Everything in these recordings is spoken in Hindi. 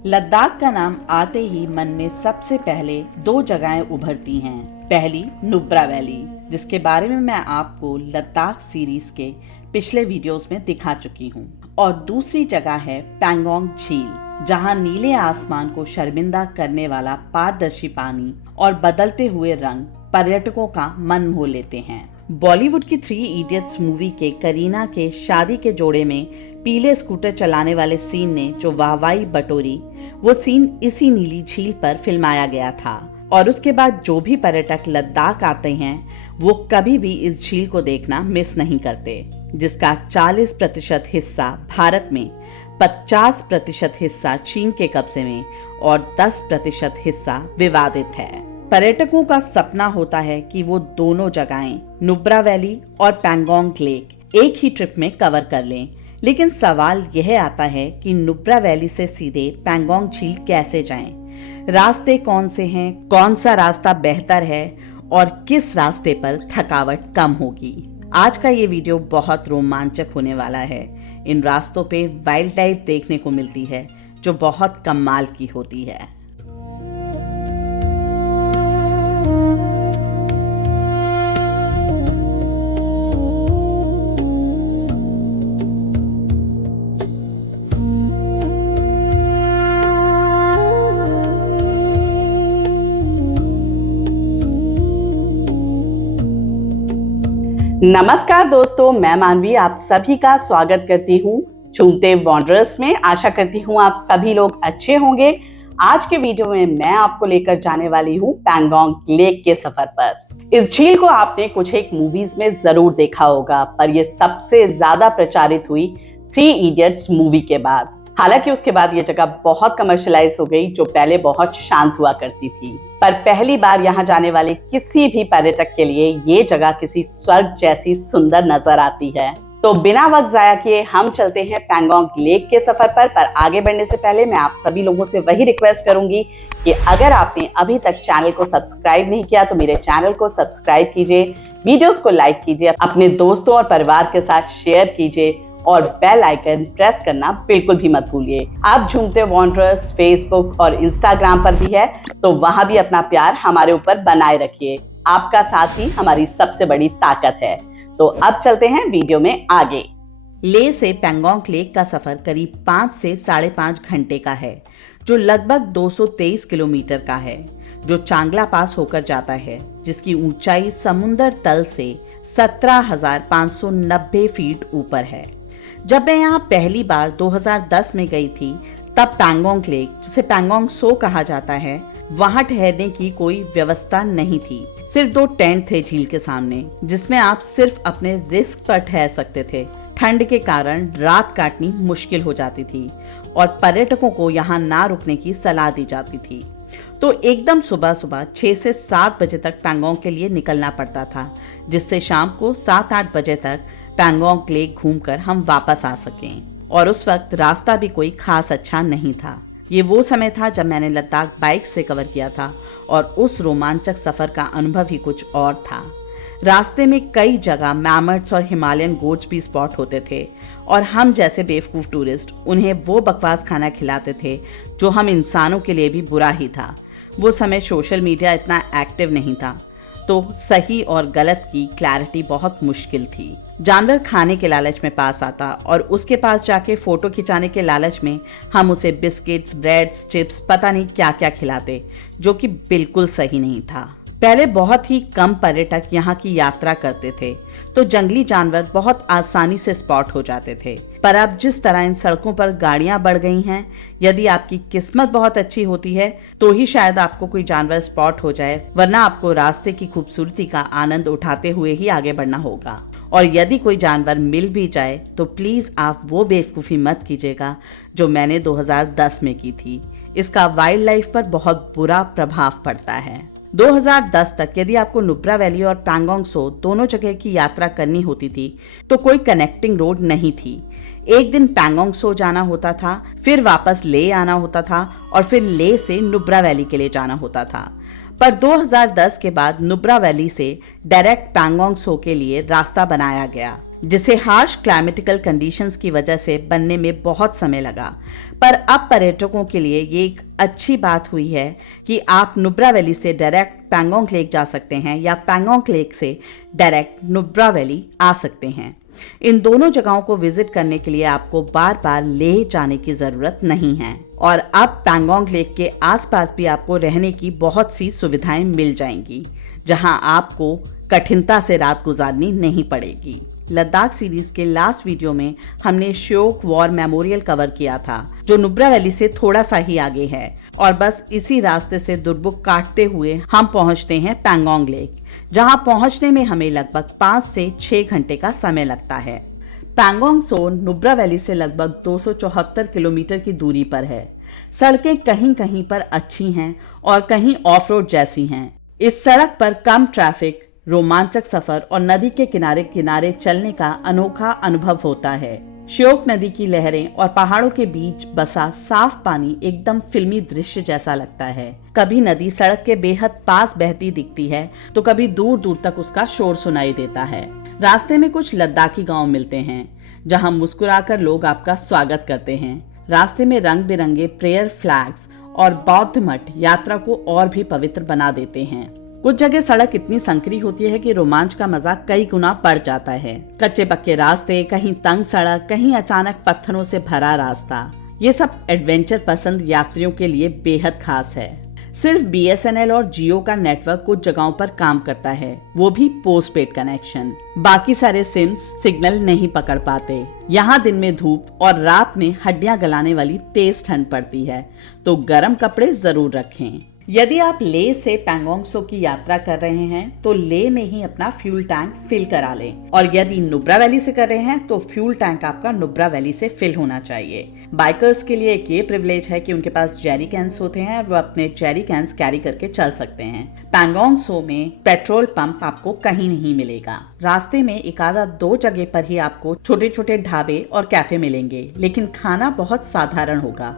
लद्दाख का नाम आते ही मन में सबसे पहले दो जगहें उभरती हैं। पहली नुब्रा वैली, जिसके बारे में मैं आपको लद्दाख सीरीज के पिछले वीडियोस में दिखा चुकी हूँ, और दूसरी जगह है पैंगोंग झील, जहाँ नीले आसमान को शर्मिंदा करने वाला पारदर्शी पानी और बदलते हुए रंग पर्यटकों का मन मोह लेते हैं। बॉलीवुड की 3 इडियट्स मूवी के करीना के शादी के जोड़े में पीले स्कूटर चलाने वाले सीन ने जो वाहवाही बटोरी, वो सीन इसी नीली झील पर फिल्माया गया था। और उसके बाद जो भी पर्यटक लद्दाख आते हैं वो कभी भी इस झील को देखना मिस नहीं करते, जिसका 40% हिस्सा भारत में, 50% हिस्सा चीन के कब्जे में और 10% हिस्सा विवादित है। पर्यटकों का सपना होता है कि वो दोनों जगहें, नुब्रा वैली और पैंगोंग लेक, एक ही ट्रिप में कवर कर लें। लेकिन सवाल यह आता है कि नुब्रा वैली से सीधे पैंगोंग झील कैसे जाएं? रास्ते कौन से हैं? कौन सा रास्ता बेहतर है और किस रास्ते पर थकावट कम होगी? आज का ये वीडियो बहुत रोमांचक होने वाला है। इन रास्तों पे वाइल्ड लाइफ देखने को मिलती है जो बहुत कमाल की होती है। नमस्कार दोस्तों, मैं मानवी आप सभी का स्वागत करती हूँ झूमते वॉन्डरर्स में। आशा करती हूँ आप सभी लोग अच्छे होंगे। आज के वीडियो में मैं आपको लेकर जाने वाली हूँ पैंगोंग लेक के सफर पर। इस झील को आपने कुछ एक मूवीज में जरूर देखा होगा, पर यह सबसे ज्यादा प्रचारित हुई 3 इडियट्स मूवी के बाद। हालांकि उसके बाद ये जगह बहुत कमर्शियलाइज हो गई, जो पहले बहुत शांत हुआ करती थी। पर पहली बार यहाँ जाने वाले किसी भी पर्यटक के लिए ये जगह किसी स्वर्ग जैसी सुंदर नजर आती है। तो बिना वक्त जाया किए हम चलते हैं पैंगोंग लेक के सफर पर आगे बढ़ने से पहले मैं आप सभी लोगों से वही रिक्वेस्ट करूंगी कि अगर आपने अभी तक चैनल को सब्सक्राइब नहीं किया तो मेरे चैनल को सब्सक्राइब कीजिए, वीडियोस को लाइक कीजिए, अपने दोस्तों और परिवार के साथ शेयर कीजिए और बेल आइकन प्रेस करना बिल्कुल भी मत भूलिए। आप झूमते वॉन्डरर्स फेसबुक और इंस्टाग्राम पर भी है, तो वहां भी अपना प्यार हमारे ऊपर बनाए रखिए। आपका साथ ही हमारी सबसे बड़ी ताकत है। तो अब चलते हैं वीडियो में आगे। ले से पैंगोंग लेक का सफर करीब 5 से 5.5 घंटे का है, जो लगभग 223 किलोमीटर का है, जो चांगला पास होकर जाता है, जिसकी ऊंचाई समुद्र तल से 17,590 फीट ऊपर है। जब मैं यहाँ पहली बार 2010 में गई थी, तब पैंगोंग लेक, जिसे पैंगोंग सो कहा जाता है, वहां ठहरने की कोई व्यवस्था नहीं थी। सिर्फ 2 टेंट थे झील के सामने, जिसमें आप सिर्फ अपने रिस्क पर ठहर सकते थे। ठंड के कारण रात काटनी मुश्किल हो जाती थी और पर्यटकों को यहाँ ना रुकने की सलाह दी जाती थी। तो एकदम सुबह सुबह 6 से 7 बजे तक पैंगोंग के लिए निकलना पड़ता था, जिससे शाम को 7-8 बजे तक पैंगोंग लेक घूमकर हम वापस आ सकें। और उस वक्त रास्ता भी कोई खास अच्छा नहीं था। ये वो समय था जब मैंने लद्दाख बाइक से कवर किया था और उस रोमांचक सफर का अनुभव ही कुछ और था। रास्ते में कई जगह मैमथ्स और हिमालयन गोट्स भी स्पॉट होते थे और हम जैसे बेवकूफ टूरिस्ट उन्हें वो बकवास खाना खिलाते थे जो हम इंसानों के लिए भी बुरा ही था। वो समय सोशल मीडिया इतना एक्टिव नहीं था, तो सही और गलत की क्लैरिटी बहुत मुश्किल थी। जानवर खाने के लालच में पास आता और उसके पास जाके फोटो खिंचाने के लालच में हम उसे बिस्किट्स, ब्रेड्स, चिप्स, पता नहीं क्या क्या खिलाते, जो कि बिल्कुल सही नहीं था। पहले बहुत ही कम पर्यटक यहाँ की यात्रा करते थे, तो जंगली जानवर बहुत आसानी से स्पॉट हो जाते थे। पर अब जिस तरह इन सड़कों पर गाड़ियां बढ़ गई हैं, यदि आपकी किस्मत बहुत अच्छी होती है तो ही शायद आपको कोई जानवर स्पॉट हो जाए, वरना आपको रास्ते की खूबसूरती का आनंद उठाते हुए ही आगे बढ़ना होगा। और यदि कोई जानवर मिल भी जाए तो प्लीज आप वो बेवकूफ़ी मत कीजिएगा जो मैंने 2010 में की थी। इसका वाइल्ड लाइफ पर बहुत बुरा प्रभाव पड़ता है। 2010 तक यदि आपको नुब्रा वैली और पैंगोंग सो दोनों जगह की यात्रा करनी होती थी तो कोई कनेक्टिंग रोड नहीं थी। एक दिन पैंगोंग सो जाना होता था, फिर वापस ले आना होता था और फिर ले से नुब्रा वैली के लिए जाना होता था। पर 2010 के बाद नुब्रा वैली से डायरेक्ट पैंगोंग सो के लिए रास्ता बनाया गया। जिसे हार्श क्लाइमेटिकल कंडीशंस की वजह से बनने में बहुत समय लगा। पर अब पर्यटकों के लिए ये एक अच्छी बात हुई है कि आप नुब्रा वैली से डायरेक्ट पैंगोंग लेक जा सकते हैं या पैंगोंग लेक से डायरेक्ट नुब्रा वैली आ सकते हैं। इन दोनों जगहों को विजिट करने के लिए आपको बार बार लेह जाने की जरूरत नहीं है और अब पैंगोंग लेक के आसपास भी आपको रहने की बहुत सी सुविधाएं मिल जाएंगी, जहां आपको कठिनता से रात गुजारनी नहीं पड़ेगी। लद्दाख सीरीज के लास्ट वीडियो में हमने श्योक वॉर मेमोरियल कवर किया था, जो नुब्रा वैली से थोड़ा सा ही आगे है और बस इसी रास्ते से दुर्बुक काटते हुए हम पहुंचते हैं पैंगोंग लेक, जहां पहुंचने में हमें लगभग 5 से 6 घंटे का समय लगता है। पैंगोंग सो नुब्रा वैली से लगभग 274 किलोमीटर की दूरी पर है। सड़कें कहीं कहीं पर अच्छी हैं और कहीं ऑफ रोड जैसी हैं। इस सड़क पर कम ट्रैफिक, रोमांचक सफर और नदी के किनारे किनारे चलने का अनोखा अनुभव होता है। श्योक नदी की लहरें और पहाड़ों के बीच बसा साफ पानी एकदम फिल्मी दृश्य जैसा लगता है। कभी नदी सड़क के बेहद पास बहती दिखती है तो कभी दूर दूर तक उसका शोर सुनाई देता है। रास्ते में कुछ लद्दाखी गांव मिलते हैं, जहां मुस्कुराकर लोग आपका स्वागत करते हैं। रास्ते में रंग बिरंगे प्रेयर फ्लैग्स और बौद्ध मठ यात्रा को और भी पवित्र बना देते हैं। कुछ जगह सड़क इतनी संकरी होती है कि रोमांच का मजा कई गुना बढ़ जाता है। कच्चे पक्के रास्ते, कहीं तंग सड़क, कहीं अचानक पत्थरों से भरा रास्ता, ये सब एडवेंचर पसंद यात्रियों के लिए बेहद खास है। सिर्फ BSNL और जियो का नेटवर्क कुछ जगहों पर काम करता है, वो भी पोस्ट पेड कनेक्शन। बाकी सारे सिम्स सिग्नल नहीं पकड़ पाते। यहाँ दिन में धूप और रात में हड्डियां गलाने वाली तेज ठंड पड़ती है, तो गर्म कपड़े जरूर रखें। यदि आप लेह से पैंगोंग सो की यात्रा कर रहे हैं तो लेह में ही अपना फ्यूल टैंक फिल करा लें, और यदि नुब्रा वैली से कर रहे हैं तो फ्यूल टैंक आपका नुब्रा वैली से फिल होना चाहिए। बाइकर्स के लिए एक ये प्रिविलेज है कि उनके पास जेरी कैंस होते हैं, वो अपने जेरी कैंस कैरी करके चल सकते हैं। पैंगोंग सो में पेट्रोल पंप आपको कहीं नहीं मिलेगा। रास्ते में एक आधा 2 जगह पर ही आपको छोटे छोटे ढाबे और कैफे मिलेंगे, लेकिन खाना बहुत साधारण होगा।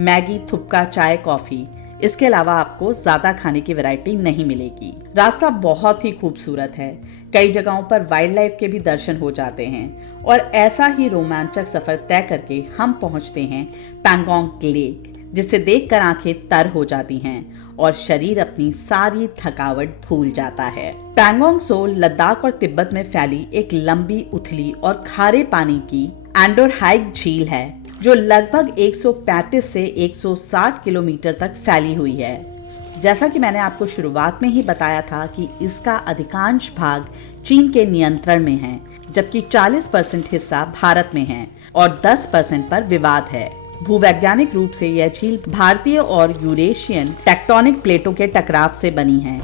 मैगी, थुपका, चाय, कॉफी, इसके अलावा आपको ज्यादा खाने की वैरायटी नहीं मिलेगी। रास्ता बहुत ही खूबसूरत है। कई जगहों पर वाइल्ड लाइफ के भी दर्शन हो जाते हैं और ऐसा ही रोमांचक सफर तय करके हम पहुंचते हैं पैंगोंग लेक, जिसे देखकर आंखें तर हो जाती हैं और शरीर अपनी सारी थकावट भूल जाता है। पैंगोंग सो लद्दाख और तिब्बत में फैली एक लंबी, उथली और खारे पानी की एंडोर हाइक झील है, जो लगभग 135 से 160 किलोमीटर तक फैली हुई है। जैसा कि मैंने आपको शुरुआत में ही बताया था कि इसका अधिकांश भाग चीन के नियंत्रण में है, जबकि 40% हिस्सा भारत में है और 10% पर विवाद है। भूवैज्ञानिक रूप से यह झील भारतीय और यूरेशियन टेक्टोनिक प्लेटों के टकराव से बनी है।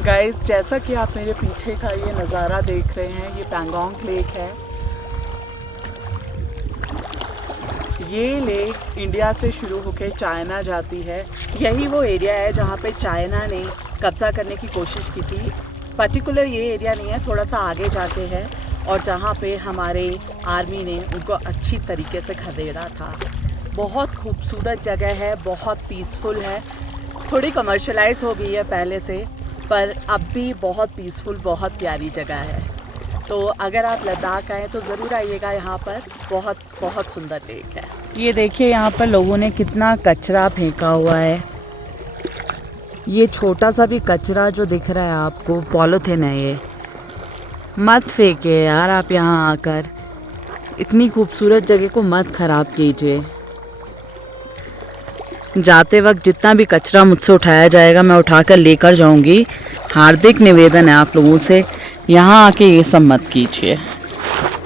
गाइस, जैसा कि आप मेरे पीछे का ये नज़ारा देख रहे हैं, ये पैंगोंग लेक है। ये लेक इंडिया से शुरू होकर चाइना जाती है। यही वो एरिया है जहाँ पे चाइना ने कब्जा करने की कोशिश की थी। पर्टिकुलर ये एरिया नहीं है, थोड़ा सा आगे जाके है, और जहाँ पे हमारे आर्मी ने उनको अच्छी तरीके से खदेड़ा था। बहुत खूबसूरत जगह है, बहुत पीसफुल है। थोड़ी कमर्शलाइज हो गई है पहले से, पर अब भी बहुत पीसफुल, बहुत प्यारी जगह है। तो अगर आप लद्दाख आए तो ज़रूर आइएगा यहाँ पर। बहुत बहुत सुंदर लेक है। ये देखिए यहाँ पर लोगों ने कितना कचरा फेंका हुआ है। ये छोटा सा भी कचरा जो दिख रहा है आपको, पॉलीथिन है ये। मत फेंके यार आप यहाँ आकर, इतनी खूबसूरत जगह को मत खराब कीजिए। जाते वक्त जितना भी कचरा मुझसे उठाया जाएगा मैं उठाकर लेकर जाऊंगी। हार्दिक निवेदन है आप लोगों से, यहाँ आके ये सब मत कीजिए।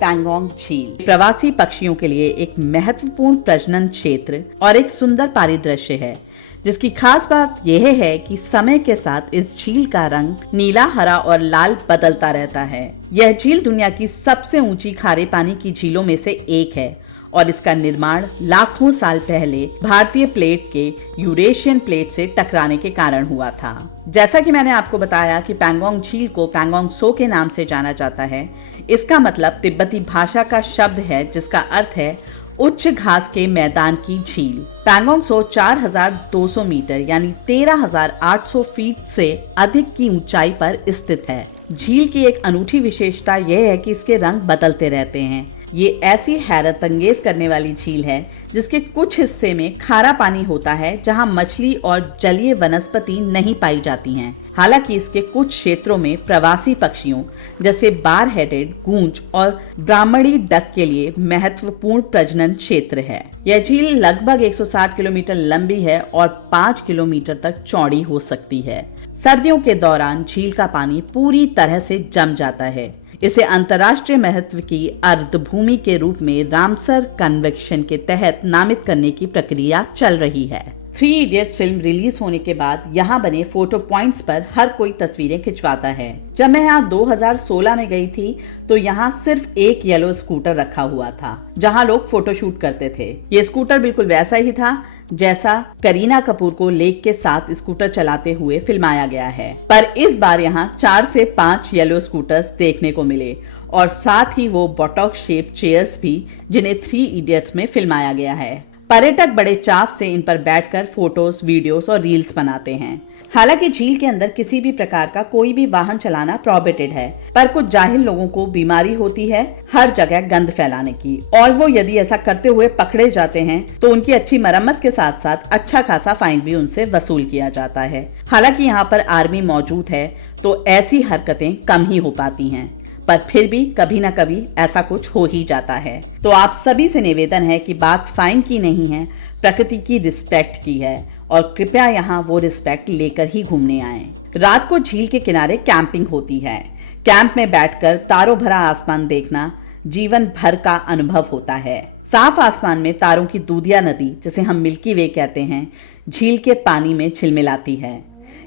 पैंगोंग झील प्रवासी पक्षियों के लिए एक महत्वपूर्ण प्रजनन क्षेत्र और एक सुंदर परिदृश्य है, जिसकी खास बात यह है कि समय के साथ इस झील का रंग नीला, हरा और लाल बदलता रहता है। यह झील दुनिया की सबसे ऊंची खारे पानी की झीलों में से एक है और इसका निर्माण लाखों साल पहले भारतीय प्लेट के यूरेशियन प्लेट से टकराने के कारण हुआ था। जैसा कि मैंने आपको बताया कि पैंगोंग झील को पैंगोंग सो के नाम से जाना जाता है। इसका मतलब तिब्बती भाषा का शब्द है जिसका अर्थ है उच्च घास के मैदान की झील। पैंगोंग सो 4200 मीटर यानी 13,800 फीट से अधिक की ऊंचाई पर स्थित है, झील की एक अनूठी विशेषता यह है कि इसके रंग बदलते रहते हैं। ये ऐसी हैरत अंगेज करने वाली झील है जिसके कुछ हिस्से में खारा पानी होता है जहां मछली और जलीय वनस्पति नहीं पाई जाती हैं। हालांकि इसके कुछ क्षेत्रों में प्रवासी पक्षियों जैसे बार हेडेड गूंज और ब्राह्मणी डक के लिए महत्वपूर्ण प्रजनन क्षेत्र है। यह झील लगभग 160 किलोमीटर लंबी है और 5 किलोमीटर तक चौड़ी हो सकती है। सर्दियों के दौरान झील का पानी पूरी तरह से जम जाता है। इसे अंतर्राष्ट्रीय महत्व की अर्धभूमि के रूप में रामसर कन्वेंशन के तहत नामित करने की प्रक्रिया चल रही है। 3 इडियट्स फिल्म रिलीज होने के बाद यहाँ बने फोटो पॉइंट्स पर हर कोई तस्वीरें खिंचवाता है। जब मैं यहाँ 2016 में गई थी तो यहाँ सिर्फ एक येलो स्कूटर रखा हुआ था जहाँ लोग फोटोशूट करते थे। ये स्कूटर बिल्कुल वैसा ही था जैसा करीना कपूर को लेक के साथ स्कूटर चलाते हुए फिल्माया गया है, पर इस बार यहाँ 4 से 5 येलो स्कूटर्स देखने को मिले और साथ ही वो बॉटॉक शेप चेयर्स भी जिन्हें 3 इडियट्स में फिल्माया गया है। पर्यटक बड़े चाव से इन पर बैठकर फोटोज, वीडियोस और रील्स बनाते हैं। हालांकि झील के अंदर किसी भी प्रकार का कोई भी वाहन चलाना प्रोहिबिटेड है, पर कुछ जाहिल लोगों को बीमारी होती है हर जगह गंद फैलाने की, और वो यदि ऐसा करते हुए पकड़े जाते हैं तो उनकी अच्छी मरम्मत के साथ साथ अच्छा खासा फाइन भी उनसे वसूल किया जाता है। हालांकि यहाँ पर आर्मी मौजूद है तो ऐसी हरकतें कम ही हो पाती हैं, पर फिर भी कभी ना कभी ऐसा कुछ हो ही जाता है। तो आप सभी से निवेदन है कि बात फाइन की नहीं है, प्रकृति की रिस्पेक्ट की है, और कृपया यहाँ वो रिस्पेक्ट लेकर ही घूमने आएं। रात को झील के किनारे कैंपिंग होती है। कैंप में बैठकर तारों भरा आसमान देखना जीवन भर का अनुभव होता है। साफ आसमान में तारों की दूधिया नदी, जिसे हम मिल्की वे कहते हैं, झील के पानी में झिलमिलाती है।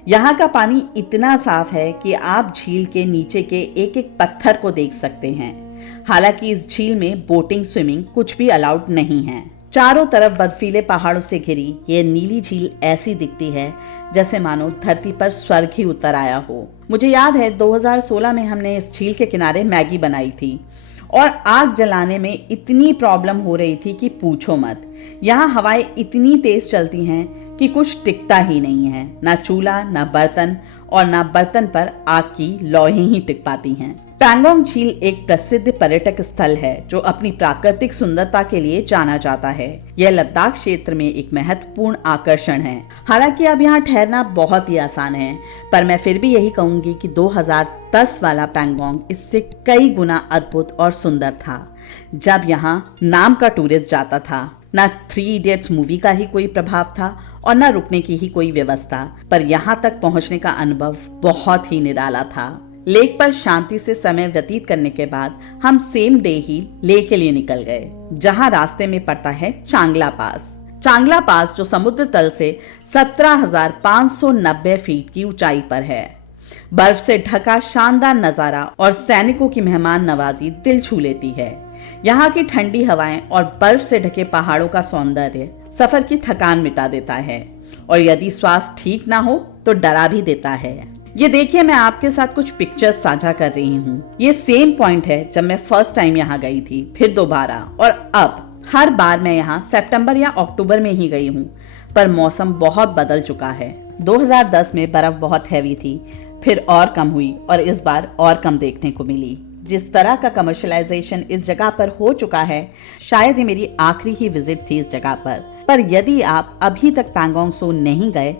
यहाँ का पानी इतना साफ है कि आप झील के नीचे के एक एक पत्थर को देख सकते हैं। हालांकि इस झील में बोटिंग, स्विमिंग कुछ भी अलाउड नहीं है। चारों तरफ बर्फीले पहाड़ों से घिरी ये नीली झील ऐसी दिखती है जैसे मानो धरती पर स्वर्ग ही उतर आया हो। मुझे याद है 2016 में हमने इस झील के किनारे मैगी बनाई थी और आग जलाने में इतनी प्रॉब्लम हो रही थी कि पूछो मत। यहाँ हवाएं इतनी तेज चलती हैं कि कुछ टिकता ही नहीं है, ना चूल्हा, ना बर्तन, और ना बर्तन पर आग की लौहें ही टिक पाती हैं। पैंगोंग झील एक प्रसिद्ध पर्यटक स्थल है जो अपनी प्राकृतिक सुंदरता के लिए जाना जाता है। यह लद्दाख क्षेत्र में एक महत्वपूर्ण आकर्षण है। हालांकि अब यहाँ ठहरना बहुत ही आसान है, पर मैं फिर भी यही कहूंगी कि 2010 वाला पैंगोंग इससे कई गुना अद्भुत और सुंदर था, जब यहाँ नाम का टूरिस्ट जाता था। न 3 इडियट्स मूवी का ही कोई प्रभाव था और न रुकने की ही कोई व्यवस्था, पर यहाँ तक पहुँचने का अनुभव बहुत ही निराला था। लेक पर शांति से समय व्यतीत करने के बाद हम सेम डे ही लेक के लिए निकल गए, जहाँ रास्ते में पड़ता है चांगला पास। चांगला पास जो समुद्र तल से 17,590 फीट की ऊंचाई पर है। बर्फ से ढका शानदार नजारा और सैनिकों की मेहमान नवाजी दिल छू लेती है। यहाँ की ठंडी हवाएं और बर्फ से ढके पहाड़ों का सौंदर्य सफर की थकान मिटा देता है, और यदि स्वास्थ्य ठीक ना हो तो डरा भी देता है। ये देखिए, मैं आपके साथ कुछ पिक्चर्स साझा कर रही हूँ। ये सेम पॉइंट है जब मैं फर्स्ट टाइम यहाँ गई थी, फिर दोबारा, और अब हर बार मैं यहाँ सितंबर या अक्टूबर में ही गई हूँ, पर मौसम बहुत बदल चुका है। 2010 में बर्फ बहुत हैवी थी, फिर और कम हुई और इस बार और कम देखने को मिली। जिस तरह का कमर्शलाइजेशन इस जगह पर हो चुका है, शायद ये मेरी आखिरी ही विजिट थी इस जगह पर यदि आप अभी तक पैंगोंग सो नहीं गए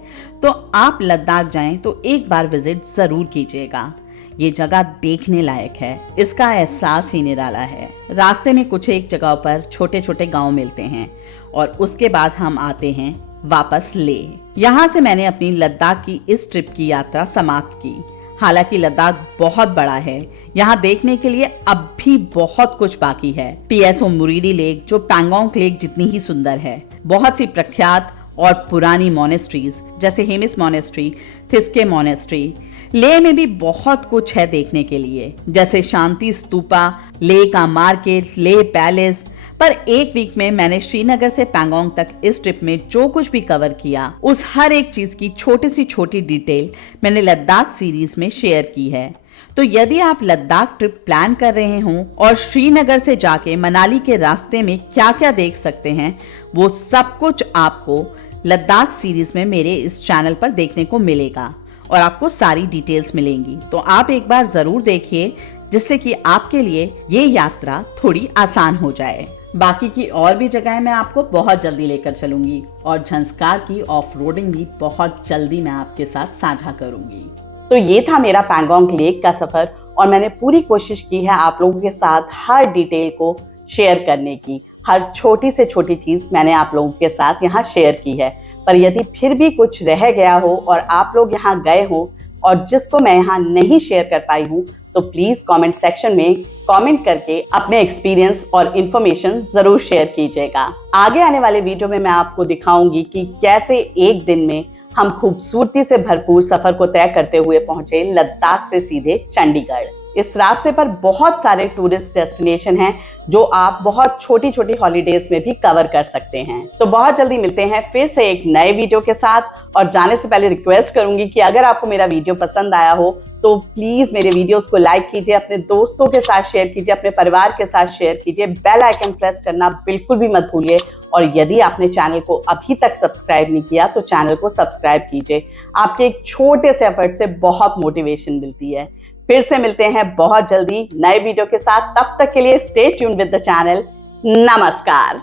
तो आप लद्दाख जाएं तो एक बार विजिट जरूर कीजिएगा। ये जगह देखने लायक है, इसका एहसास ही निराला है। रास्ते में कुछ एक जगहों पर छोटे छोटे गांव मिलते हैं और उसके बाद हम आते हैं वापस ले। यहाँ से मैंने अपनी लद्दाख की इस ट्रिप की यात्रा समाप्त की। हालांकि लद्दाख बहुत बड़ा है, यहाँ देखने के लिए अब भी बहुत कुछ बाकी है। PSO मुरीरी लेक जो पैंगोंग लेक जितनी ही सुंदर है। बहुत सी प्रख्यात और पुरानी मोनेस्ट्रीज जैसे हेमिस मोनेस्ट्री, थिस्के मोनेस्ट्री। लेह में भी बहुत कुछ है देखने के लिए, जैसे शांति स्तूपा, लेह का मार्केट, लेह पैलेस। पर एक वीक में मैंने श्रीनगर से पैंगोंग तक इस ट्रिप में जो कुछ भी कवर किया, उस हर एक चीज की छोटी सी छोटी डिटेल मैंने लद्दाख सीरीज में शेयर की है। तो यदि आप लद्दाख ट्रिप प्लान कर रहे हों और श्रीनगर से जाके मनाली के रास्ते में क्या क्या देख सकते हैं, वो सब कुछ आपको लद्दाख सीरीज में मेरे इस चैनल पर देखने को मिलेगा। और आपको सारी डिटेल्स मिलेंगी। तो आप एक बार जरूर देखिए, जिससे कि आपके लिए ये यात्रा थोड़ी आसान हो जाए। बाकी की और भी जगहें मैं आपको बहुत जल्दी लेकर चलूंगी और झंस्कार की ऑफ रोडिंग भी बहुत जल्दी मैं आपके साथ साझा करूंगी। तो ये था मेरा पैंगोंग लेक का सफर और मैंने पूरी कोशिश की है आप लोगों के साथ हर डिटेल को शेयर करने की। हर छोटी से छोटी चीज मैंने आप लोगों के साथ यहाँ शेयर की है। पर यदि फिर भी कुछ रह गया हो और आप लोग यहाँ गए हो और जिसको मैं यहाँ नहीं शेयर कर पाई हूँ, तो प्लीज कमेंट सेक्शन में कमेंट करके अपने एक्सपीरियंस और इन्फॉर्मेशन जरूर शेयर कीजिएगा। आगे आने वाले वीडियो में मैं आपको दिखाऊंगी कि कैसे एक दिन में हम खूबसूरती से भरपूर सफर को तय करते हुए पहुंचे लद्दाख से सीधे चंडीगढ़। इस रास्ते पर बहुत सारे टूरिस्ट डेस्टिनेशन हैं जो आप बहुत छोटी छोटी हॉलीडेज में भी कवर कर सकते हैं। तो बहुत जल्दी मिलते हैं फिर से एक नए वीडियो के साथ, और जाने से पहले रिक्वेस्ट करूंगी कि अगर आपको मेरा वीडियो पसंद आया हो तो प्लीज मेरे वीडियोस को लाइक कीजिए, अपने दोस्तों के साथ शेयर कीजिए, अपने परिवार के साथ शेयर कीजिए, बेल आइकन प्रेस करना बिल्कुल भी मत भूलिए। और यदि आपने चैनल को अभी तक सब्सक्राइब नहीं किया तो चैनल को सब्सक्राइब कीजिए। आपके एक छोटे से एफर्ट से बहुत मोटिवेशन मिलती है। फिर से मिलते हैं बहुत जल्दी नए वीडियो के साथ। तब तक के लिए stay tuned with the channel. नमस्कार।